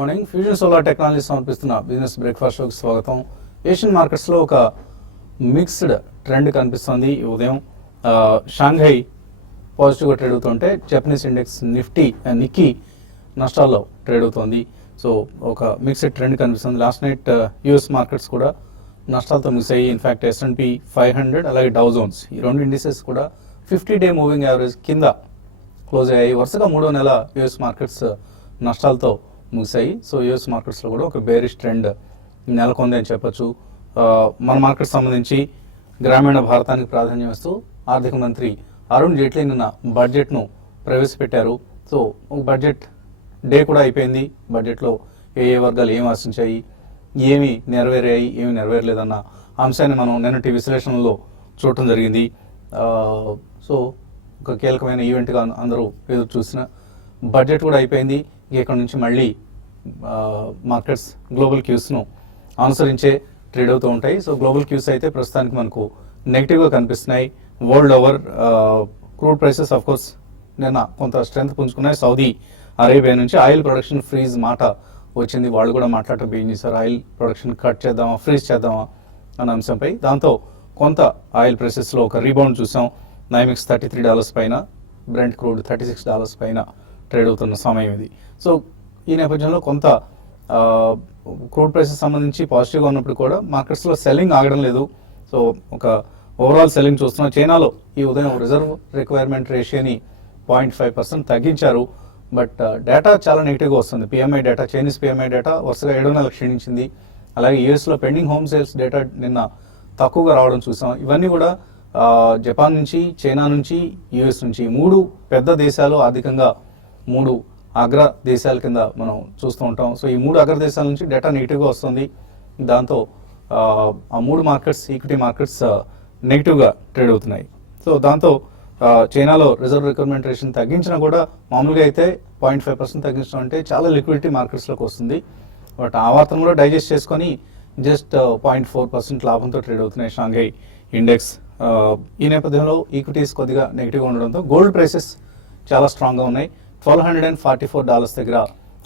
Morning. Fusion solar technology సమర్పిస్తున్న business breakfast షోకి స్వాగతం. ఏషియన్ మార్కెట్స్లో ఒక మిక్స్డ్ ట్రెండ్ కనిపిస్తుంది ఈ ఉదయం. షాంఘై పాజిటివ్గా ట్రేడ్ అవుతుంటే జపనీస్ ఇండెక్స్ నిక్కీ నష్టాల్లో ట్రేడ్ అవుతుంది. సో ఒక మిక్స్డ్ ట్రెండ్ కనిపిస్తుంది. లాస్ట్ నైట్ యూఎస్ మార్కెట్స్ కూడా నష్టాలతో మిక్స్ అయ్యి ఇన్ఫ్యాక్ట్ S&P 500 అలాగే డౌ జోన్స్ ఈ రెండు ఇండిసెస్ కూడా 50-డే మూవింగ్ యావరేజ్ కింద క్లోజ్ అయ్యాయి. వరుసగా మూడో నెల యూఎస్ మార్కెట్స్ నష్టాలతో ముగిశాయి. సో యూఎస్ మార్కెట్స్లో కూడా ఒక బేరిష్ ట్రెండ్ నెలకొంది అని చెప్పొచ్చు. మన మార్కెట్ సంబంధించి గ్రామీణ భారతానికి ప్రాధాన్యం ఇస్తూ ఆర్థిక మంత్రి అరుణ్ జైట్లీ నిన్న బడ్జెట్ను ప్రవేశపెట్టారు. సో బడ్జెట్ డే కూడా అయిపోయింది. బడ్జెట్లో ఏ వర్గాలు ఏం ఆశించాయి, ఏమి నెరవేరాయి, ఏమి నెరవేరలేదన్న అంశాన్ని మనం నిన్నటి విశ్లేషణలో చూడటం జరిగింది. సో ఒక కీలకమైన ఈవెంట్గా అందరూ ఎదురు చూసిన బడ్జెట్ కూడా అయిపోయింది. ఇక్కడ నుంచి మళ్ళీ మార్కెట్స్ గ్లోబల్ క్యూస్ను అనుసరించే ట్రేడ్ అవుతూ ఉంటాయి. సో గ్లోబల్ క్యూస్ అయితే ప్రస్తుతానికి మనకు నెగిటివ్గా కనిపిస్తున్నాయి. World over crude prices of course నిన్న కొంత స్ట్రెంత్ పుంజుకున్నాయి. సౌదీ అరేబియా నుంచి ఆయిల్ ప్రొడక్షన్ ఫ్రీజ్ మాట వచ్చింది. వాళ్ళు కూడా మాట్లాడటం బిగిన్ చేశారు. ఆయిల్ ప్రొడక్షన్ కట్ చేద్దామా, ఫ్రీజ్ చేద్దామా అన్న అంశంపై. దాంతో కొంత ఆయిల్ ప్రైసెస్లో ఒక రీబౌండ్ చూసాం. NYMEX $33 పైన, బ్రెంట్ క్రూడ్ $36 పైన ట్రేడ్ అవుతున్న సమయం ఇది. సో ఈ నేపథ్యంలో కొంత క్రూడ్ ప్రైసెస్ సంబంధించి పాజిటివ్గా ఉన్నప్పుడు కూడా మార్కెట్స్లో సెల్లింగ్ ఆగడం లేదు. సో ఒక ఓవరాల్ సెల్లింగ్ చూస్తున్నాం. చైనాలో ఈ ఉదయం రిజర్వ్ రిక్వైర్మెంట్ రేషియోని 0.5% తగ్గించారు. బట్ డేటా చాలా నెగిటివ్గా వస్తుంది. PMI data, Chinese PMI data వరుసగా 7 నెలలు క్షీణించింది. అలాగే యూఎస్లో పెండింగ్ హోమ్ సేల్స్ డేటా నిన్న తక్కువగా రావడం చూసాం. ఇవన్నీ కూడా జపాన్ నుంచి, చైనా నుంచి, యూఎస్ నుంచి మూడు పెద్ద దేశాలు ఆర్థికంగా మూడు అగ్ర దేశాల కింద మనం చూస్తూ ఉంటాం. సో ఈ మూడు అగ్ర దేశాల నుంచి డేటా నెగిటివ్గా వస్తుంది. దాంతో ఆ మూడు మార్కెట్స్, ఈక్విటీ మార్కెట్స్ నెగిటివ్గా ట్రేడ్ అవుతున్నాయి. సో దాంతో చైనాలో రిజర్వ్ రిక్వైర్మెంట్ రేషన్ తగ్గించినా కూడా మామూలుగా అయితే 0.5% తగ్గించడం అంటే చాలా లిక్విడిటీ మార్కెట్స్లోకి వస్తుంది. బట్ ఆ వార్తను కూడా డైజెస్ట్ చేసుకొని జస్ట్ 0.4% లాభంతో ట్రేడ్ అవుతున్నాయి షాంఘై ఇండెక్స్. ఈ నేపథ్యంలో ఈక్విటీస్ కొద్దిగా నెగిటివ్గా ఉండడంతో గోల్డ్ ప్రైసెస్ చాలా స్ట్రాంగ్గా ఉన్నాయి. $1,244 దగ్గర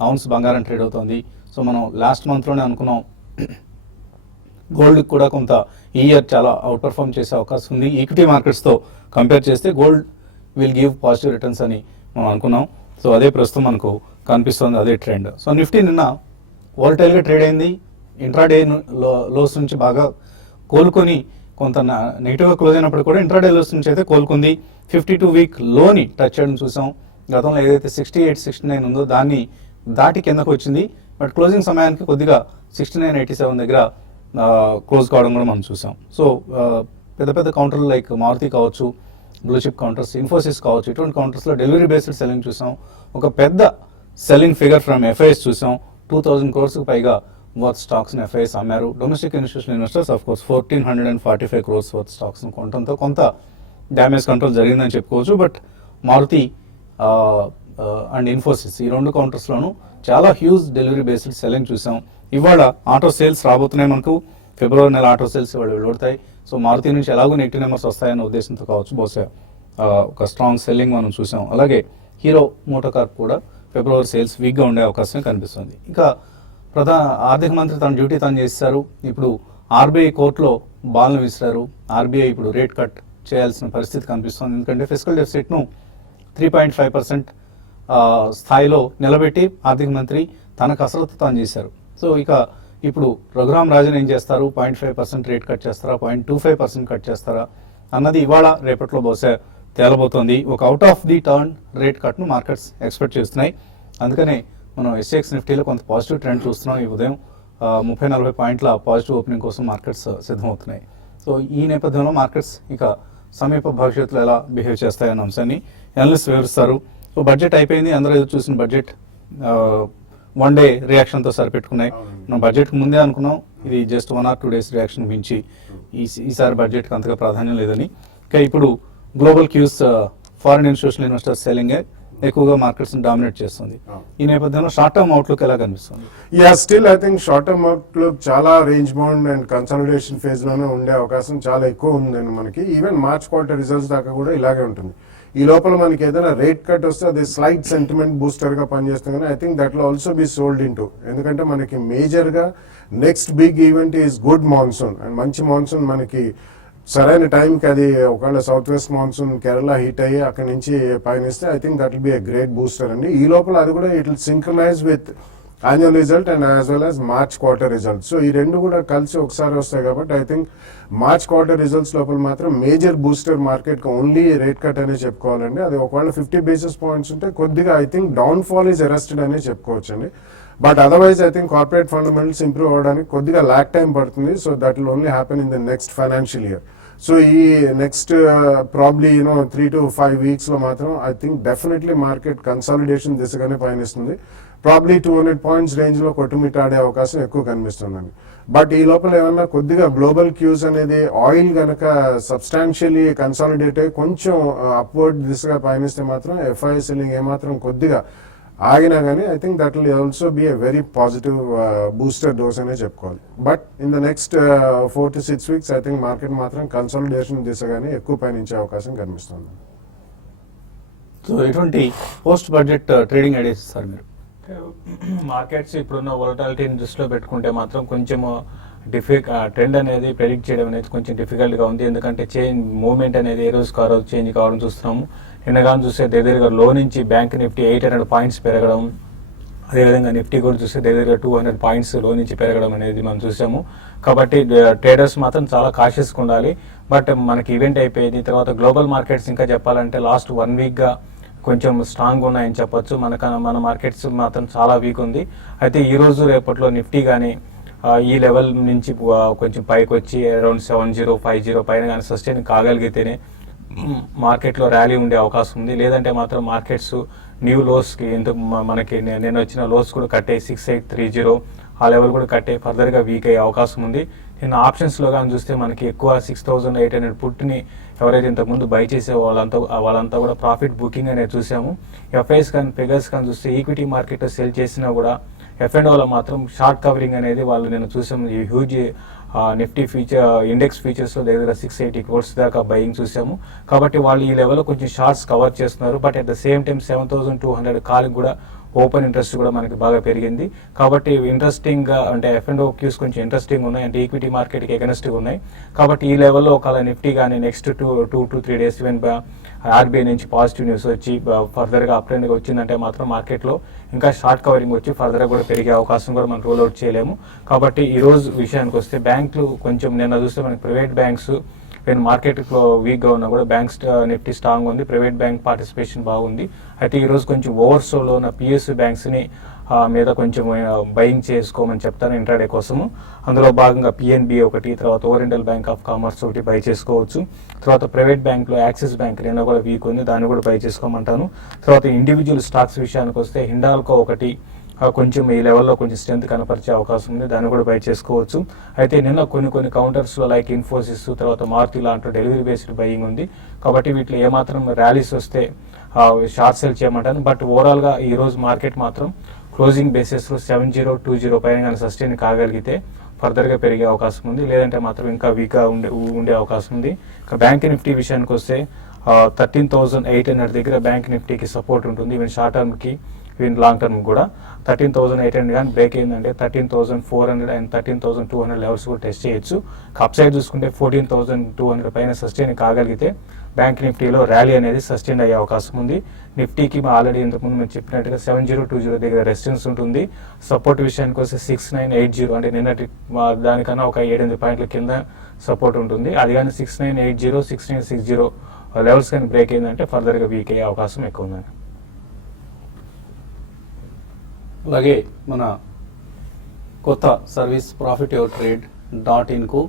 ఔన్స్ బంగారం ట్రేడ్ అవుతుంది. సో మనం లాస్ట్ మంత్లోనే అనుకున్నాం గోల్డ్కి కూడా కొంత ఈ ఇయర్ చాలా అవుట్ పర్ఫార్మ్ చేసే అవకాశం ఉంది. ఈక్విటీ మార్కెట్స్తో కంపేర్ చేస్తే gold will give positive returns అని మనం అనుకున్నాం. సో అదే ప్రస్తుతం మనకు కనిపిస్తుంది, అదే ట్రెండ్. సో నిఫ్టీ నిన్న వాలటైల్గా ట్రేడ్ అయింది. ఇంట్రాడే లోస్ నుంచి బాగా కోలుకొని కొంత నెగిటివ్గా క్లోజ్ అయినప్పుడు కూడా ఇంట్రాడే లోస్ నుంచి అయితే కోలుకుంది. 52-వీక్ లోని టచ్ చేయడం చూసాం. గతంలో ఏదైతే 68-69 ఉందో దాన్ని దాటి కిందకు వచ్చింది. బట్ క్లోజింగ్ సమయానికి కొద్దిగా 69-87 దగ్గర క్లోజ్ కావడం కూడా మనం చూసాం. సో పెద్ద పెద్ద కౌంటర్లు లైక్ మారుతి కావచ్చు, బ్లూ చిప్ కౌంటర్స్, ఇన్ఫోసిస్ కావచ్చు, ఇటువంటి కౌంటర్స్లో డెలివరీ బేస్డ్ సెల్లింగ్ చూసాం. ఒక పెద్ద సెల్లింగ్ ఫిగర్ ఫ్రమ్ FIS చూసాం. 2000 crores పైగా వర్త్ స్టాక్స్ని FIS అమ్మారు. Domestic institutional investors of course 1445 crores worth స్టాక్స్ని కొనడంతో కొంత డ్యామేజ్ కంట్రోల్ జరిగిందని చెప్పుకోవచ్చు. బట్ మారుతి అండ్ ఇన్ఫోసిస్ ఈ రెండు కౌంటర్స్లోనూ చాలా హ్యూజ్ డెలివరీ బేస్డ్ సెల్లింగ్ చూసాం. ఇవాళ ఆటో సేల్స్ రాబోతున్నాయి. మనకు ఫిబ్రవరి నెల ఆటో సేల్స్ ఇవాళ వెలువడతాయి. సో మారుతి నుంచి ఎలాగో నెగిటివ్ నెంబర్స్ వస్తాయన్న ఉద్దేశంతో కావచ్చు బహుశా ఒక స్ట్రాంగ్ సెల్లింగ్ మనం చూసాం. అలాగే హీరో మోటార్ కార్ప్ కూడా ఫిబ్రవరి సేల్స్ వీక్గా ఉండే అవకాశం కనిపిస్తుంది. ఇంకా ఆర్థిక మంత్రి తన డ్యూటీ తను చేశారు. ఇప్పుడు RBI కోర్టులో బాల్ను విసిరారు. RBI ఇప్పుడు రేట్ కట్ చేయాల్సిన పరిస్థితి కనిపిస్తుంది. ఎందుకంటే ఫిస్కల్ డెఫిసిట్ను 3.5% స్థాయిలో నిలబెట్టి ఆర్థిక మంత్రి తన కసరత్తు తాను చేశారు. సో ఇక ఇప్పుడు రఘురామ్ రాజన్ ఏం చేస్తారు, 0.5% రేట్ కట్ చేస్తారా, 0.25% కట్ చేస్తారా అన్నది ఇవాళ రేపట్లో బహుశా తేలబోతోంది. ఒక out of the turn rate కట్ను మార్కెట్స్ ఎక్స్పెక్ట్ చేస్తున్నాయి. అందుకనే మనం SGX నిఫ్టీలో కొంత పాజిటివ్ ట్రెండ్ చూస్తున్నాం. ఈ ఉదయం 30-40 పాయింట్ల పాజిటివ్ ఓపెనింగ్ కోసం మార్కెట్స్ సిద్ధమవుతున్నాయి. సో ఈ నేపథ్యంలో మార్కెట్స్ ఇక సమీప భవిష్యత్తులో ఎలా బిహేవ్ చేస్తాయన్న అంశాన్ని అనలిస్ట్ వివరిస్తారు. సో బడ్జెట్ అయిపోయింది. అందరూ ఎదురు చూసిన బడ్జెట్ 1 డే రియాక్షన్తో సరిపెట్టుకున్నాయి. మనం బడ్జెట్కి ముందే అనుకున్నాం ఇది జస్ట్ 1 or 2 days రియాక్షన్ మించి ఈసారి బడ్జెట్కి అంతగా ప్రాధాన్యం లేదని. ఇంకా ఇప్పుడు global cues foreign institutional investors సెల్లింగే ఎక్కువగా మార్కెట్స్ డామినేట్ చేస్తుంది. ఈ నేపథ్యంలో షార్ట్ టర్మ్ అవుట్లుక్ ఎలా కనిపిస్తుంది? Still I think short term outlook చాలా range bound and consolidation phase లోనే ఉండే అవకాశం చాలా ఎక్కువ ఉంది మనకి. ఈవెన్ మార్చ్ క్వార్టర్ రిజల్ట్స్ దాకా కూడా ఇలాగే ఉంటుంది. ఈ లోపల మనకి ఏదైనా రేట్ కట్ వస్తే అది స్లైట్ సెంటిమెంట్ బూస్టర్ గా పనిచేస్తుంది. కానీ I think that will also be sold in to, ఎందుకంటే మనకి మేజర్ గా next big event is good monsoon, and మంచి మాన్సూన్ మనకి సరైన టైంకి అది ఒకవేళ south west monsoon Kerala hit అయ్యి అక్కడి నుంచి పయనిస్తే I think that will be a great booster అండి. ఈ లోపల అది కూడా it will synchronise with annual result and as well as March quarter result. So ఈ రెండు కూడా కలిసి ఒకసారి వస్తాయి కాబట్టి I think March quarter results లోపల మాత్రం major booster market only rate cut అనే చెప్పుకోవాలండి. అది ఒకవేళ 50 basis points ఉంటే కొద్దిగా I think downfall is arrested అనే చెప్పుకోవచ్చండి. But otherwise I think corporate fundamentals improve అవ్వడానికి కొద్దిగా ల్యాక్ టైం పడుతుంది. So that will only happen in the next financial year. So ఈ నెక్స్ట్ ప్రాబ్లీ 3 to 5 weeks లో మాత్రం I think definitely market consolidation దిశగానే పయనిస్తుంది. ప్రాబ్లీ 200 points రేంజ్ లో కొట్టుమిట్టాడే అవకాశం ఎక్కువ కనిపిస్తుందండి. బట్ ఈ లోపల ఏమన్నా కొద్దిగా గ్లోబల్ క్యూస్ అనేది ఆయిల్ గనక సబ్స్టాన్షియలీ కన్సాలిడేట్ అయ్యి కొంచెం అప్వర్డ్ దిశగా పయనిస్తే మాత్రం ఎఫ్ఐ సెల్లింగ్ ఏమాత్రం కొద్దిగా ఆగినా కానీ I think that will also B a very positive booster dose అనే చెప్పుకోవాలి. But in the next 4 to 6 weeks I think market మాత్రం కన్సాలిడేషన్ దిశగానే ఎక్కువ పయనించే అవకాశం కనిపిస్తుంది. సో ఎటువంటి post budget trading ideas sir మీరు? మార్కెట్స్ ఇప్పుడున్న వొలటాలిటీని దృష్టిలో పెట్టుకుంటే మాత్రం కొంచెం ట్రెండ్ అనేది ప్రెడిక్ట్ చేయడం అనేది కొంచెం డిఫికల్ట్గా ఉంది. ఎందుకంటే మూవ్మెంట్ అనేది ఏ రోజుకి ఆ రోజు చేంజ్ కావడం చూస్తున్నాము. నిన్నగాను చూస్తే దగ్గరగా లో నుంచి బ్యాంక్ నిఫ్టీ 800 points పెరగడం, అదేవిధంగా నిఫ్టీ కూడా చూస్తే దగ్గరగా 200 points లో నుంచి పెరగడం అనేది మనం చూసాము. కాబట్టి ట్రేడర్స్ మాత్రం చాలా కాషియస్గా ఉండాలి. బట్ మనకి ఈవెంట్ అయిపోయింది తర్వాత గ్లోబల్ మార్కెట్స్ ఇంకా చెప్పాలంటే లాస్ట్ 1 weekగా కొంచెం స్ట్రాంగ్ ఉన్నాయని చెప్పొచ్చు. మన మార్కెట్స్ మాత్రం చాలా వీక్ ఉంది. అయితే ఈ రోజు రేపట్లో నిఫ్టీ కానీ ఈ లెవెల్ నుంచి కొంచెం పైకి వచ్చి అరౌండ్ 7050 పైన కానీ సస్టైన్ కాగలిగితేనే మార్కెట్లో ర్యాలీ ఉండే అవకాశం ఉంది. లేదంటే మాత్రం మార్కెట్స్ న్యూ లోస్కి ఎందుకు మనకి నేను వచ్చిన లోస్ కూడా కట్టే 6830 ఆ లెవెల్ కూడా కట్టే ఫర్దర్గా వీక్ అయ్యే అవకాశం ఉంది. నేను ఆప్షన్స్లో కానీ చూస్తే మనకి ఎక్కువ 6800 పుట్ని ఎవరైతే ఇంతకుముందు బై చేసే వాళ్ళంతా కూడా ప్రాఫిట్ బుకింగ్ అనేది చూసాము. ఎఫ్ఐస్ కానీ ఫిగర్స్ కానీ చూస్తే ఈక్విటీ మార్కెట్లో సెల్ చేసినా కూడా F&Oలో మాత్రం షార్ట్ కవరింగ్ అనేది వాళ్ళు నేను చూసాము. ఈ హ్యూజ్ నిఫ్టీ ఇండెక్స్ ఫీచర్స్లో దగ్గర 680 crores దాకా బయింగ్ చూసాము. కాబట్టి వాళ్ళు ఈ లెవెల్లో కొంచెం షార్ట్స్ కవర్ చేస్తున్నారు. But at the same time 7200 కాల్కి కూడా ఓపెన్ ఇంట్రెస్ట్ కూడా మనకి బాగా పెరిగింది. కాబట్టి ఇంట్రెస్టింగ్గా అంటే F&O క్యూస్ కొంచెం ఇంట్రెస్టింగ్ ఉన్నాయి, అంటే ఈక్విటీ మార్కెట్కి ఎగనెస్ట్గా ఉన్నాయి. కాబట్టి ఈ లెవెల్లో ఒకవేళ నిఫ్టీ కానీ next 2 to 3 days even RBI నుంచి పాజిటివ్ న్యూస్ వచ్చి ఫర్దర్గా అప్ ట్రెండ్గా వచ్చిందంటే మాత్రం మార్కెట్లో ఇంకా షార్ట్ కవరింగ్ వచ్చి ఫర్దర్గా కూడా పెరిగే అవకాశం కూడా మనం రూల్ అవుట్ చేయలేము. కాబట్టి ఈ రోజు విషయానికి వస్తే బ్యాంకులు కొంచెం నిన్న చూస్తే మనకి ప్రైవేట్ బ్యాంక్స్ మార్కెట్లో వీక్గా ఉన్నా కూడా బ్యాంక్స్ నిఫ్టీ స్ట్రాంగ్ ఉంది, ప్రైవేట్ బ్యాంక్ పార్టిసిపేషన్ బాగుంది. అయితే ఈరోజు కొంచెం ఓవర్సోలో ఉన్న పిఎస్యూ బ్యాంక్స్ని మీద కొంచెం బయింగ్ చేసుకోమని చెప్తాను ఇంట్రాడే కోసము. అందులో భాగంగా పిఎన్బి ఒకటి, తర్వాత ఓరియంటల్ బ్యాంక్ ఆఫ్ కామర్స్ ఒకటి బై చేసుకోవచ్చు. తర్వాత ప్రైవేట్ బ్యాంక్లో యాక్సిస్ బ్యాంక్ నిన్న కూడా వీక్ ఉంది, దాన్ని కూడా బై చేసుకోమంటాను. తర్వాత ఇండివిజువల్ స్టాక్స్ విషయానికి వస్తే హిండాల్కో ఒకటి కొంచెం ఈ లెవెల్లో కొంచెం స్ట్రెంత్ కనపరిచే అవకాశం ఉంది, దాన్ని కూడా బై చేసుకోవచ్చు. అయితే నిన్న కొన్ని కౌంటర్స్లో లైక్ ఇన్ఫోసిస్ తర్వాత మారుతి లాంటి డెలివరీ బేస్డ్ బయింగ్ ఉంది. కాబట్టి వీటిలో ఏమాత్రం ర్యాలీస్ వస్తే షార్ట్ సెల్ చేయమంటాను. బట్ ఓవరాల్గా ఈరోజు మార్కెట్ మాత్రం క్లోజింగ్ బేసిస్లో 7020 పైన కానీ సస్టైన్ కాగలిగితే ఫర్దర్గా పెరిగే అవకాశం ఉంది, లేదంటే మాత్రం ఇంకా వీక్గా ఉండే అవకాశం ఉంది. ఇక బ్యాంక్ నిఫ్టీ విషయానికి వస్తే 13,800 దగ్గర బ్యాంక్ నిఫ్టీకి సపోర్ట్ ఉంటుంది. ఈవెన్ షార్ట్ టర్మ్కి ఈవెన్ లాంగ్ టర్మ్ కూడా 13,800 కానీ బ్రేక్ అయిందంటే 13,400 అండ్ 13,200 లెవెల్స్ కూడా టెస్ట్ చేయొచ్చు. అప్ సైడ్ చూసుకుంటే 14,200 పైన సస్టైన్ కాగలిగితే బ్యాంక్ నిఫ్టీలో ర్యాలీ అనేది సస్టైన్ అయ్యే అవకాశం ఉంది. నిఫ్టీకి ఆల్రెడీ ఇంతకుముందు మేము చెప్పినట్టుగా 7020 దగ్గర రెసిస్టెన్స్ ఉంటుంది. సపోర్ట్ విషయానికి వస్తే 6980 అంటే నిన్నటి దానికన్నా ఒక 7-8 పాయింట్ల కింద సపోర్ట్ ఉంటుంది. అది కానీ 6980 6960 లెవెల్స్ కానీ బ్రేక్ అయిందంటే ఫర్దర్గా వీక్ అయ్యే అవకాశం ఎక్కువ ఉందండి. అలాగే మన కొత్త సర్వీస్ ProfitYourTrade.inకు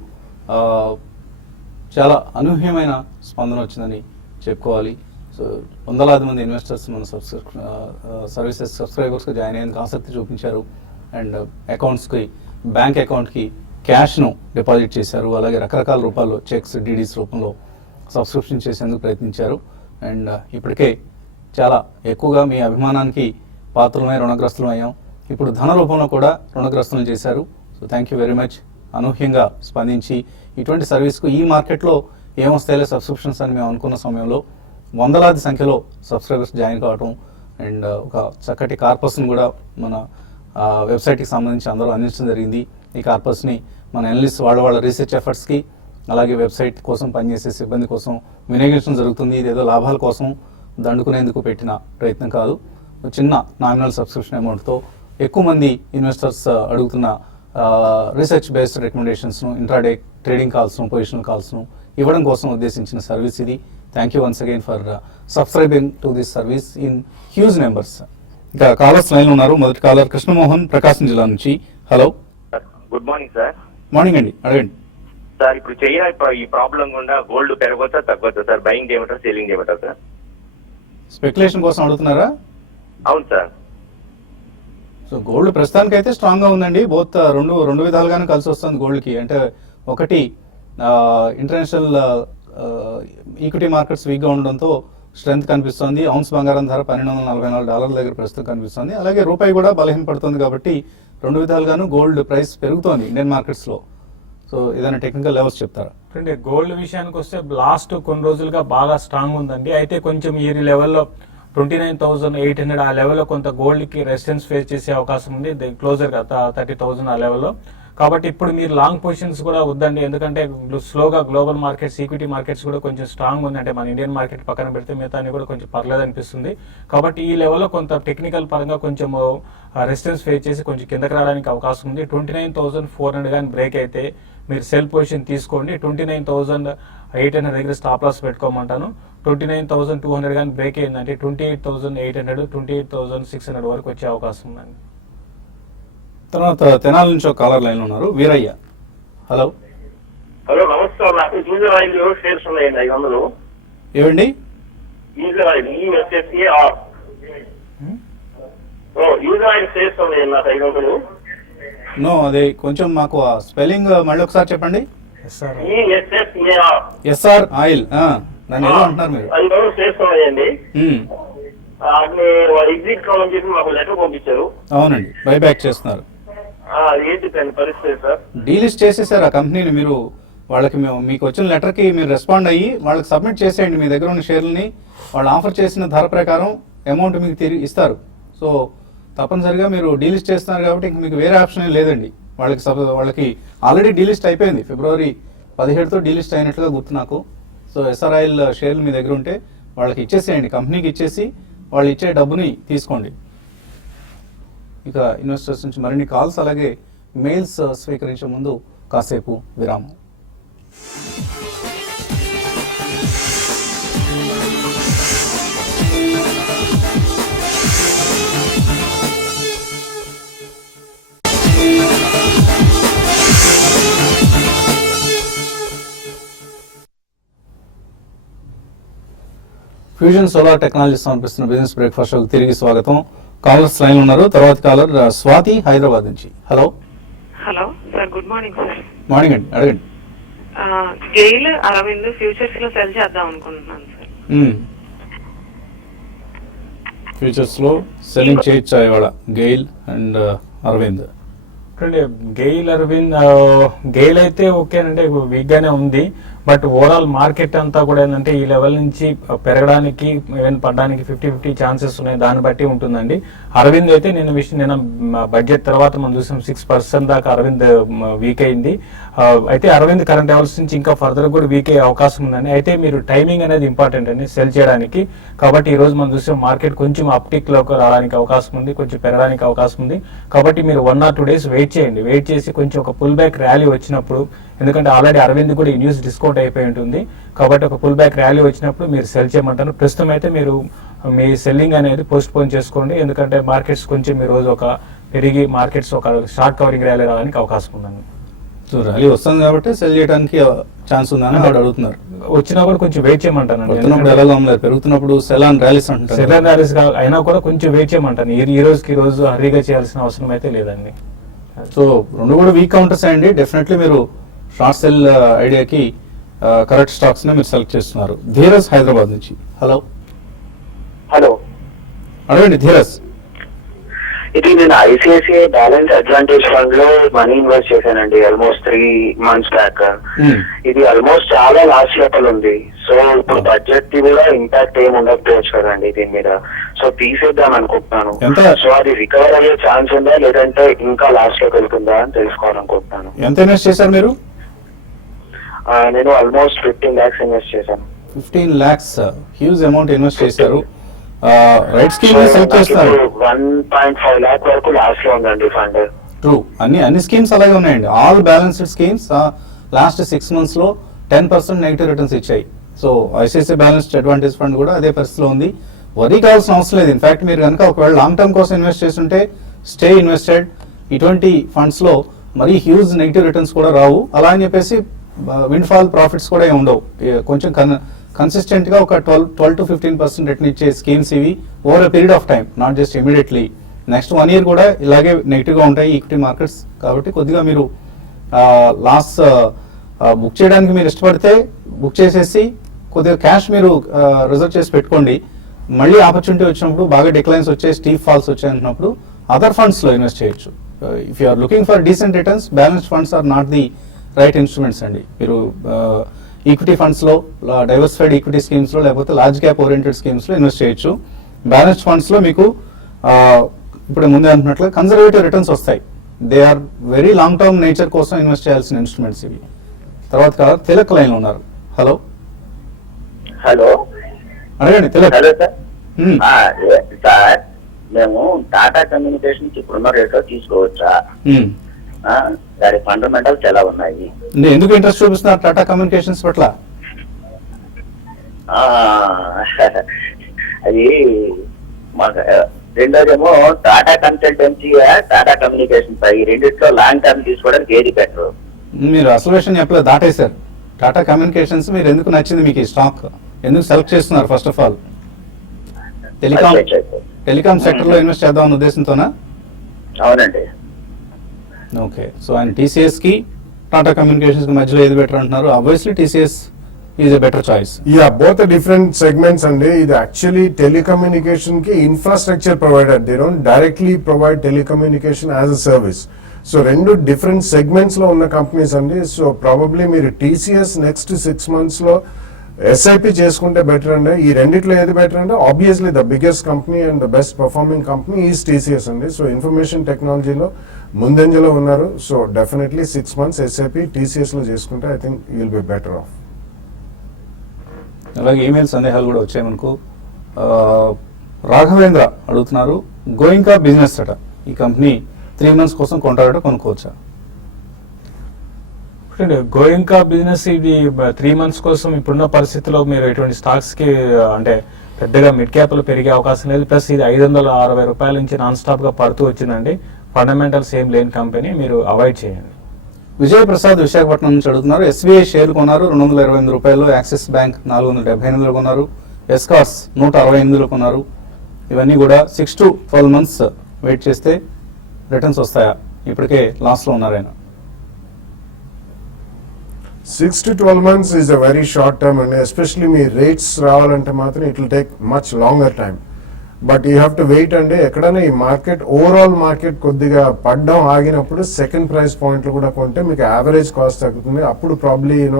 చాలా అనూహ్యమైన స్పందన వచ్చిందని చెప్పుకోవాలి. సో వందలాది మంది ఇన్వెస్టర్స్ మన సర్వీసెస్ సబ్స్క్రైబర్స్కి జాయిన్ అయ్యేందుకు ఆసక్తి చూపించారు. అండ్ అకౌంట్స్కి బ్యాంక్ అకౌంట్కి క్యాష్ను డిపాజిట్ చేశారు. అలాగే రకరకాల రూపాల్లో చెక్స్ డీడీస్ రూపంలో సబ్స్క్రిప్షన్ చేసేందుకు ప్రయత్నించారు. అండ్ ఇప్పటికే చాలా ఎక్కువగా మీ అభిమానానికి పాత్రలమై రుణగ్రస్తులం అయ్యాం. ఇప్పుడు ధన రూపంలో కూడా రుణగ్రస్తులను చేశారు. So thank you very much. అనూహ్యంగా స్పందించి ఇటువంటి సర్వీస్కు ఈ మార్కెట్లో ఏమొస్తాయో సబ్స్క్రిప్షన్స్ అని మేము అనుకున్న సమయంలో వందలాది సంఖ్యలో సబ్స్క్రైబర్స్ జాయిన్ కావటం అండ్ ఒక చక్కటి కార్పస్ని కూడా మన వెబ్సైట్కి సంబంధించి అందరూ అందించడం జరిగింది. ఈ కార్పస్ని మన అనలిస్ట్ వాళ్ళ రీసెర్చ్ ఎఫర్ట్స్కి అలాగే వెబ్సైట్ కోసం పనిచేసే సిబ్బంది కోసం వినియోగించడం జరుగుతుంది. ఇదేదో లాభాల కోసం దండుకునేందుకు పెట్టిన ప్రయత్నం కాదు. చిన్న నామినల్ సబ్స్క్రిప్షన్ అమౌంట్తో ఎక్కువ మంది ఇన్వెస్టర్స్ అడుగుతున్న రీసెర్చ్ బేస్డ్ రికమెండేషన్స్ను, ఇంట్రాడే ట్రేడింగ్ కాల్స్ను, పొజిషనల్ కాల్స్ను ఇవ్వడం కోసం ఉద్దేశించిన సర్వీస్ ఇది. Thank you once again for subscribing to this service in huge numbers. ఇంకా కాలర్స్ లైన్ ఉన్నారు. మొదటి కాలర్ కృష్ణమోహన్, ప్రకాశం జిల్లా నుంచి. Hello, good morning sir. Morning అండి, అడగండి సార్. ఇప్పుడు చైనా ఈ ప్రాబ్లం గుండా గోల్డ్ పెరగొచ్చా తగ్గొచ్చా సార్? బయింగ్ చేయమంటారా, సేలింగ్ చేయమంటారా సార్? స్పెక్యులేషన్ కోసం అడుగుతున్నారా? అవును సార్. సో గోల్డ్ ప్రస్తుతానికి అయితే స్ట్రాంగ్గా ఉందండి. బోత్ రెండు విధాలుగానే కలిసి వస్తుంది గోల్డ్కి. అంటే ఒకటి ఇంటర్నేషనల్ ఈక్విటీ మార్కెట్స్ వీక్గా ఉండడంతో స్ట్రెంత్ కనిపిస్తుంది. ఔన్స్ బంగారం ధర $1244 దగ్గర ప్రస్తుతం కనిపిస్తుంది. అలాగే రూపాయి కూడా బలహీనపడుతుంది. కాబట్టి రెండు విధాలుగాను గోల్డ్ ప్రైస్ పెరుగుతోంది ఇండియన్ మార్కెట్స్లో. సో ఏదైనా టెక్నికల్ లెవెల్స్ చెప్తారా? అంటే గోల్డ్ విషయానికి వస్తే లాస్ట్ కొన్ని రోజులుగా బాగా స్ట్రాంగ్ ఉందండి. అయితే కొంచెం ఈ లెవెల్లో 29,800 ఆ లెవెల్లో కొంత గోల్డ్కి రెసిస్టెన్స్ ఫేస్ చేసే అవకాశం ఉంది. క్లోజర్గా 30,000 ఆ లెవెల్లో. కాబట్టి ఇప్పుడు మీరు లాంగ్ పొజిషన్స్ కూడా వద్దండి. ఎందుకంటే స్లోగా గ్లోబల్ మార్కెట్స్, ఈక్విటీ మార్కెట్స్ కూడా కొంచెం స్ట్రాంగ్ ఉంది. అంటే మన ఇండియన్ మార్కెట్ పక్కన పెడితే మిగతా కూడా కొంచెం పర్లేదు అనిపిస్తుంది. కాబట్టి ఈ లెవెల్లో కొంత టెక్నికల్ పరంగా కొంచెం రెసిస్టెన్స్ ఫేస్ చేసి కొంచెం కిందకి రావడానికి అవకాశం ఉంది. 29,400 కానీ బ్రేక్ అయితే మీరు సెల్ పొజిషన్ తీసుకోండి. 29,800 దగ్గర స్టాప్ లాస్ పెట్టుకోమంటాను. 29,200 కానీ బ్రేక్ అయిందంటే 28,800, 28,600 వరకు వచ్చే అవకాశం ఉందండి. తర్వాత తెనాల నుంచి ఒక కాలర్ లైన్ ఉన్నారు, వీరయ్య. హలో, హలో నమస్కారం. నాకు యూజర్ ఐడి షేర్స్ ఉన్నాయండి 500. ఏవండి? User ID USSAR user ID shares ఉన్నాయండి నాకు 500. నో, అదే కొంచెం మాకు స్పెల్లింగ్ మళ్ళీ ఒకసారి చెప్పండి. యూఎస్ఎస్ఏఆర్ ఎస్ఆర్ ఆయిల్, దాన్ని ఏదో అంటున్నారు మీరు. 500 షేర్స్ ఉన్నాయండి. మ్మ్. అది ఎగ్జిట్ కావాలని చెప్పి మాకు లెటర్ పంపించారు. అవునండి, బైబ్యాక్ చేస్తున్నారు. ఏంటి పరిస్థితి సార్? డీలిస్ట్ చేసేసారు ఆ కంపెనీని. మీరు వాళ్ళకి మీకు వచ్చిన లెటర్కి మీరు రెస్పాండ్ అయ్యి వాళ్ళకి సబ్మిట్ చేసేయండి మీ దగ్గర ఉన్న షేర్లని. వాళ్ళు ఆఫర్ చేసిన ధర ప్రకారం అమౌంట్ మీకు తిరిగి ఇస్తారు. సో తప్పనిసరిగా మీరు డీలిస్ట్ చేస్తున్నారు కాబట్టి ఇంక మీకు వేరే ఆప్షన్ ఏం లేదండి. వాళ్ళకి ఆల్రెడీ డీలిస్ట్ అయిపోయింది. ఫిబ్రవరి 17తో డీలిస్ట్ అయినట్లుగా గుర్తు నాకు. సో ఎస్ఆర్ఐఎల్ షేర్లు మీ దగ్గర ఉంటే వాళ్ళకి ఇచ్చేసేయండి, కంపెనీకి ఇచ్చేసి వాళ్ళు ఇచ్చే డబ్బుని తీసుకోండి. ఇక ఇన్వెస్టర్స్ నుంచి మరిన్ని కాల్స్ అలాగే మెయిల్స్ స్వీకరించే ముందు కాసేపు విరామం. ఫ్యూజన్ సోలార్ టెక్నాలజీ సమర్పిస్తున్న బిజినెస్ బ్రేక్ఫాస్ట్ షోకి తిరిగి స్వాగతం. కాలర్స్ లైన్ ఉన్నారు. తర్వాత కాలర్ స్వాతి, హైదరాబాద్ నుంచి. Hello. Hello sir, good morning sir. Morning అండి, అడగండి. గెయిల్, అరవింద్ ఫ్యూచర్స్ లో సెల్ చేద్దాం అనుకుంటున్నాను సార్. ఫ్యూచర్స్ లో సెల్లింగ్ చేయొచ్చా ఇవాళ గెయిల్ అండ్ అరవింద్? గెయిల్, అరవింద్, గెయిల్ అయితే ఓకేనంటే వీక్ గానే ఉంది. బట్ ఓవరాల్ మార్కెట్ అంతా కూడా ఏంటంటే ఈ లెవెల్ నుంచి పెరగడానికి ఈవెన్ పడడానికి 50-50 ఛాన్సెస్ ఉన్నాయి. దాన్ని బట్టి ఉంటుందండి. అరవింద్ అయితే నిన్న బడ్జెట్ తర్వాత మనం చూసాం 6% దాకా అరవింద్ వీక్ అయింది. అయితే అరవింద్ కరెంట్ లెవెల్స్ నుంచి ఇంకా ఫర్దర్ కూడా వీక్ అయ్యే అవకాశం ఉందండి. అయితే మీరు టైమింగ్ అనేది ఇంపార్టెంట్ అండి సెల్ చేయడానికి. కాబట్టి ఈ రోజు మనం చూసాం మార్కెట్ కొంచెం అప్టిక్ లోకి రావడానికి అవకాశం ఉంది, కొంచెం పెరగడానికి అవకాశం ఉంది. కాబట్టి మీరు 1 or 2 days వెయిట్ చేయండి. వెయిట్ చేసి కొంచెం ఒక పుల్ బ్యాక్ ర్యాలీ వచ్చినప్పుడు, ఎందుకంటే ఆల్రెడీ అరవింద్ కూడా ఈ న్యూస్ డిస్కౌంట్ అయిపోయి ఉంటుంది. కాబట్టి ఒక పుల్ బ్యాక్ ర్యాలీ వచ్చినప్పుడు మీరు సెల్ చేయమంటారు. ప్రస్తుతం అయితే మీరు మీ సెల్లింగ్ అనేది పోస్ట్ పోన్ చేసుకోండి. ఎందుకంటే మార్కెట్స్ కొంచెం ఈ రోజు ఒక పెరిగి మార్కెట్స్ ఒక షార్ట్ కవరింగ్ ర్యాలీ రావడానికి అవకాశం ఉందండి. సో ర్యాలీ వస్తుంది కాబట్టి సెల్ చేయడానికి ఛాన్స్ ఉందని వాడు అడుగుతున్నారు. వచ్చినా కూడా కొంచెం వెయిట్ చేయమంటాను. పెరుగుతున్నప్పుడు సెల్ అండ్ ర్యాలీస్ అంటారు. సెల్ అండ్ ర్యాలీస్ అయినా కూడా కొంచెం వెయిట్ చేయమంటాను. ఈ రోజు హరీగా చేయాల్సిన అవసరం అయితే లేదండి. సో రెండు కూడా వీక్ కౌంటర్స్ అండి. డెఫినెట్లీ మీరు షార్ట్ సెల్ ఐడియాకి కరెక్ట్ స్టాక్స్ ని మీరు సెలెక్ట్ చేస్తున్నారు. ధీరజ్, హైదరాబాద్ నుంచి. హలో. హలో, అడగండి ధీరజ్. ఇది నేను ఐసిఐసిఐ బ్యాలెన్స్ అడ్వాంటేజ్ ఫండ్ లో మనీ ఇన్వెస్ట్ చేశానండి ఆల్మోస్ట్ 3 months బ్యాక్. ఇది ఆల్మోస్ట్ చాలా లాస్ట్ లెవెల్ ఉంది. సో ఇప్పుడు బడ్జెట్ కి కూడా ఇంపాక్ట్ ఏమి ఉండకపోవచ్చు కదండి దీని మీద. సో తీసేద్దాం అనుకుంటున్నాను. సో అది రికవర్ అయ్యే ఛాన్స్ ఉందా లేదంటే ఇంకా లాస్ట్ లోకి వెళ్తుందా అని తెలుసుకోవాలనుకుంటున్నాను. ఎంత ఇన్వెస్ట్ చేశారు మీరు? నేను ఆల్మోస్ట్ 15 lakhs ఇన్వెస్ట్ చేశాను. 15 lakhs హ్యూజ్ అమౌంట్ ఇన్వెస్ట్ చేశారు. రైట్ స్కీమ్ సెలెక్ట్ చేస్తారు. 1.5 lakh వరకు లాస్ట్ లో ఉందండి ఫండ్. ట్రూ, అన్ని స్కీమ్స్ అలాగే ఉన్నాయండి. All balanced schemes last 6 months లో 10% నెగిటివ్ రిటర్న్స్ ఇచ్చాయి. So ICICI balanced advantage fund కూడా అదే పరిస్థితిలో ఉంది. వరీ కావాల్సిన అవసరం లేదు. ఇన్ఫాక్ట్ మీరు కనుక ఒకవేళ లాంగ్ టర్మ్ కోసం ఇన్వెస్ట్ చేస్తుంటే స్టే ఇన్వెస్టెడ్. ఇటువంటి ఫండ్స్ లో మరీ హ్యూజ్ నెగిటివ్ రిటర్న్స్ కూడా రావు. అలా అని చెప్పేసి విండ్ ఫాల్ ప్రాఫిట్స్ కూడా ఏమి ఉండవు. కొంచెం కన్సిస్టెంట్ గా ఒక 12 to 15% రిటర్న్ ఇచ్చే స్కీమ్స్ ఇవి over a period of time, not just immediately. Next 1 year కూడా ఇలాగే నెగిటివ్ గా ఉంటాయి ఈక్విటీ మార్కెట్స్. కాబట్టి కొద్దిగా మీరు లాస్ బుక్ చేయడానికి మీరు ఇష్టపడితే బుక్ చేసేసి కొద్దిగా క్యాష్ మీరు రిజర్వ్ చేసి పెట్టుకోండి. మళ్ళీ ఆపర్చునిటీ వచ్చినప్పుడు బాగా డిక్లైన్స్ వచ్చాయి, స్టీప్ ఫాల్స్ వచ్చాయి అంటున్నప్పుడు అదర్ ఫండ్స్ లో ఇన్వెస్ట్ చేయొచ్చు. If you are looking for decent returns, balanced funds are not the right instruments అండి. మీరు ఈక్విటీ ఫండ్స్ లో, డైవర్సిఫైడ్ ఈక్విటీ స్కీమ్స్ లో, లేకపోతే లార్జ్ క్యాప్ ఓరియంటెడ్ స్కీమ్స్ లో ఇన్వెస్ట్ చేయొచ్చు. బ్యాలెన్స్డ్ ఫండ్స్ లో మీకు ఇప్పుడు ముందే అంటున్నట్లు కన్జర్వేటివ్ రిటర్న్స్ వస్తాయి. They are very long term nature కోసం ఇన్వెస్ట్ చేయాల్సిన ఇన్స్ట్రుమెంట్స్ ఇవి. తర్వాత తిలక్ లైన్ లో ఉన్నారు. హలో హలో అడగండి తిలక్. Hello sir. సార్ మేము టాటా కమ్యూనికేషన్స్ ఇప్పుడున్న రేట్లో తీసుకోవచ్చా? దాని ఫండమెంటల్స్ ఎలా ఉన్నాయి? ఎందుకు ఇంట్రెస్ట్ చూపిస్తున్నారు టాటా కమ్యూనికేషన్స్ పట్ల? అది మాకు రెండోదేమో టాటా కన్సల్టెన్సీ, టాటా కమ్యూనికేషన్స్, ఈ రెండిట్లో లాంగ్ టర్మ్ తీసుకోవడానికి ఏది బెటర్? మీరు అసలు విషయం చెప్పలేదు, దాటేశారు. టాటా కమ్యూనికేషన్స్ మీరు ఎందుకు నచ్చింది మీకు ఈ స్టాక్? ఎందుకు సెలెక్ట్ చేస్తున్నారు? First of all telecom sector లో ఇన్వెస్ట్ చేద్దాం అన్న ఉద్దేశంతోనా? అవునండి. ఓకే, సో ఆయన టీసీఎస్ కి టాటా కమ్యూనికేషన్స్ కి మధ్యలో ఏది బెటర్ అంటున్నారు? Obviously TCS is a better choice. Yeah, both different segments అండి. ఇది యాక్చువల్లీ టెలికమ్యూనికేషన్ కి infrastructure provider. They don't directly provide telecommunication as a service. So రెండు డిఫరెంట్ సెగ్మెంట్స్ లో ఉన్న కంపెనీస్ అండి. సో ప్రాబబ్లీ మీరు టీసీఎస్ నెక్స్ట్ 6 months లో SIP చేసుకుంటే బెటర్ అండి. ఈ రెండిట్లో ఏది బెటర్ అంటే obviously the biggest company and the best performing company is TCS అండి. సో ఇన్ఫర్మేషన్ టెక్నాలజీలో ముందంజలో ఉన్నారు. So definitely 6 months SIP TCS లో చేసుకుంటే I think you will be better of. అలాగే ఈమెయిల్ సందేహాలు కూడా వచ్చాయి మనకు. రాఘవేంద్ర అడుగుతున్నారు, గోయింకా బిజినెస్ అట, ఈ కంపెనీ 3 months కోసం కొంటారట, కొనుక్కోవచ్చా? గోయింకా బిజినెస్ ఇది 3 months కోసం ఇప్పుడున్న పరిస్థితిలో మీరు ఎటువంటి స్టాక్స్ కి అంటే పెద్దగా మిడ్ క్యాప్ లో పెరిగే అవకాశం లేదు. ప్లస్ ఇది 560 రూపాయల నుంచి నాన్ స్టాప్ గా పడుతూ వచ్చిందండి. ఫండమెంటల్స్ ఏం లేని కంపెనీ, మీరు అవాయిడ్ చేయండి. విజయ్ ప్రసాద్ విశాఖపట్నం నుంచి అడుగుతున్నారు, ఎస్బీఐ షేర్లు కొన్నారు 228 రూపాయలు, యాక్సిస్ బ్యాంక్ 478 కొన్నారు, ఎస్కార్స్ 168 కొన్నారు. ఇవన్నీ కూడా 6 to 12 months వెయిట్ చేస్తే రిటర్న్స్ వస్తాయా? ఇప్పటికే లాస్ లో ఉన్నారు ఆయన. 6 to 12 months is a very short term అండి. ఎస్పెషల్లీ మీ రేట్స్ రావాలంటే మాత్రం it will take much longer time. But you have to wait అండి. ఎక్కడైనా ఈ మార్కెట్ ఓవరాల్ మార్కెట్ కొద్దిగా పడ్డం ఆగినప్పుడు సెకండ్ ప్రైస్ పాయింట్లు కూడా కొంటే మీకు యావరేజ్ కాస్ట్ తగ్గుతుంది. అప్పుడు probably in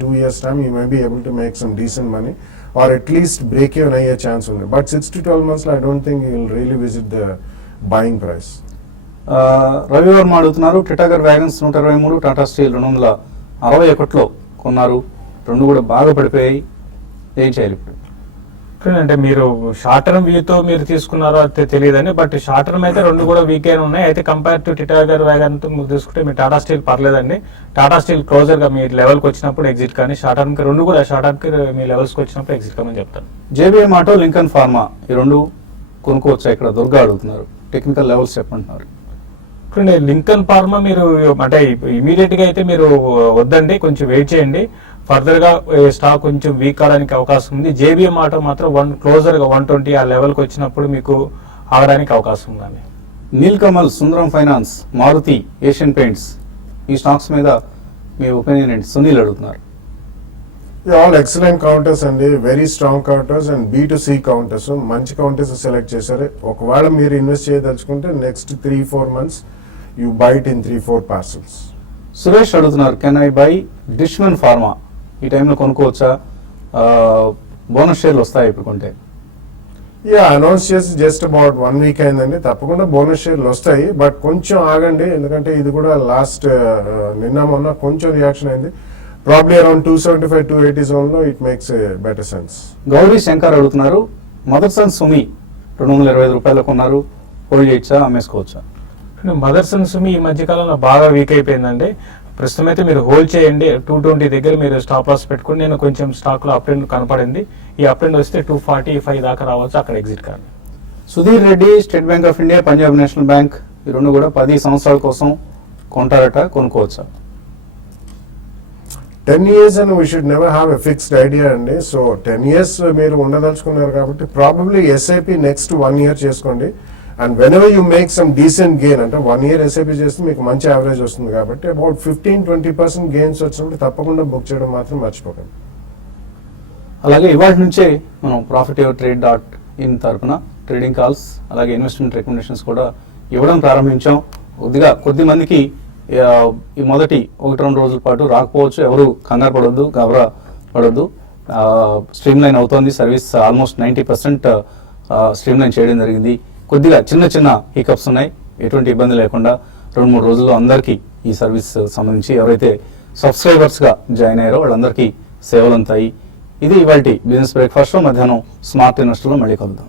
2 years time you may be able to make some decent money are at least break even అయ్యే ఛాన్స్ ఉంది. But 6 to 12 months I don't think you will really visit the buying price. Ravi Varma అడుగుతున్నారు, Titagarh wagons 123, Tata steel 261లో కొన్నారు, రెండు కూడా బాగా పడిపోయాయి, ఏం చేయాలి ఇప్పుడు? అంటే మీరు షార్ట్ టర్మ్ వ్యూతో మీరు తీసుకున్నారో అయితే తెలియదండి. బట్ షార్ట్ టర్మ్ అయితే రెండు కూడా వీకెండ్ ఉన్నాయి. అయితే కంపేర్ టు టిటాగర్ వ్యాగన్ తో తీసుకుంటే మీరు టాటా స్టీల్ పర్లేదండి. టాటా స్టీల్ క్లోజర్ గా మీ లెవెల్కి వచ్చినప్పుడు ఎగ్జిట్ కానీ, షార్ట్ టర్మ్ కి రెండు కూడా షార్ట్ టర్మ్ కి మీ లెవెల్స్ కి వచ్చినప్పుడు ఎగ్జిట్ కమని చెప్తాను. జేబీఎం ఆటో, లింకన్ ఫార్మా ఈ రెండు కొనుక్కోవచ్చా? ఇక్కడ దుర్గా అడుగుతున్నారు, టెక్నికల్ లెవెల్స్ చెప్పంటున్నారు. లింకన్ ఫార్మా మీరు అంటే ఇమీడియట్ గా అయితే మీరు వద్దండి, కొంచెం వెయిట్ చేయండి. ఫర్దర్ గా స్టాక్ కొంచెం వీక్ అవడానికి అవకాశం ఉంది. జేబీఎం ఆటో మాత్రం క్లోజర్ గా 120 ఆ లెవెల్ కి వచ్చినప్పుడు మీకు ఆగడానికి అవకాశం ఉందండి. Nilkamal, Sundaram finance, Maruti, Asian paints ఈ స్టాక్స్ మీద మీ ఒపీనియన్ ఏంటి? సునీల్ అడుగుతున్నారు. ఆల్ ఎక్సలెంట్ కౌంటర్స్ అండి, very strong counters and B2C counters, మంచి కౌంటర్స్ సెలెక్ట్ చేశారు. ఒకవేళ మీరు ఇన్వెస్ట్ చేయదలుచుకుంటే next 3-4 months you buy it in 3-4 parcels. Suresh అడుగుతున్నారు, can I buy Dishman pharma? ఈ టైంలో కొనుక్కోవచ్చా? బోనస్ షేర్లు వస్తాయి ఇప్పుడు కొంటే? అనౌన్స్ చేసి జస్ట్ అబౌట్ 1 week అయిందండి. తప్పకుండా బోనస్ షేర్లు వస్తాయి, బట్ కొంచెం ఆగండి, ఎందుకంటే ఇది కూడా లాస్ట్ నిన్న మొన్న కొంచెం రియాక్షన్ అయింది. ప్రాబ్లీ అరౌండ్ 275-280 zone లో it makes better sense. Gauri Shankar అడుగుతున్నారు, మదర్సన్ సుమి 225 రూపాయలకు ఉన్నారు, హోల్డ్ చేయొచ్చా, అమ్మేసుకోవచ్చా? మదర్సన్ సుమి ఈ మధ్య కాలంలో బాగా వీక్ అయిపోయిందండి. ప్రస్తుతం అయితే మీరు హోల్డ్ చేయండి. 220 దగ్గర మీరు స్టాప్ లాస్ పెట్టుకుని, నేను కొంచెం స్టాక్ లో అప్ ట్రెండ్ కనపడింది, ఈ అప్ ట్రెండ్ వస్తే 245 దాకా రావచ్చు, అక్కడ ఎగ్జిట్ కాదు. Sudheer Reddy, state bank of India, Punjab national bank, ఈ రెండు కూడా 10 సంవత్సరాల కోసం కొంటారట, కొనుక్కోవచ్చా? 10 years and we should never have a fixed idea అండి. సో 10 years మీరు ఉండదలుచుకున్నారు కాబట్టి ప్రాబబ్లీ SIP నెక్స్ట్ 1 year చేసుకోండి. And when ever you make some decent gain, అంటే 1 year SIP చేస్తే మీకు మంచి యావరేజ్ వస్తుంది కాబట్టి అబౌట్ 15-20% గెయిన్స్ వచ్చినప్పుడు తప్పకుండా బుక్ చేయడం మాత్రం మర్చిపోకండి. అలాగే ఇవాళ నుంచే మనం profitevertrade.in తరపున ట్రేడింగ్ కాల్స్ అలాగే ఇన్వెస్ట్మెంట్ రికమెండేషన్స్ కూడా ఇవ్వడం ప్రారంభించాం. కొద్ది మందికి ఈ మొదటి 1-2 రోజుల పాటు రాకపోవచ్చు, ఎవరు కంగారు పడొద్దు, గాబరా పడొద్దు. స్ట్రీమ్ లైన్ అవుతోంది, సర్వీస్ ఆల్మోస్ట్ 90% స్ట్రీమ్ లైన్ చేయడం జరిగింది. కొద్దిగా చిన్న హికప్స్ ఉన్నాయి, ఎటువంటి ఇబ్బంది లేకుండా 2-3 రోజుల్లో అందరికీ ఈ సర్వీస్ సంబంధించి ఎవరైతే సబ్స్క్రైబర్స్గా జాయిన్ అయ్యారో వాళ్ళందరికీ సేవలు అంతాయి. ఇది ఇవాల్టి బిజినెస్ బ్రేక్ఫాస్ట్. మధ్యాహ్నం స్మార్ట్ ఇన్వెస్టర్లో మళ్ళీ కలుద్దాం.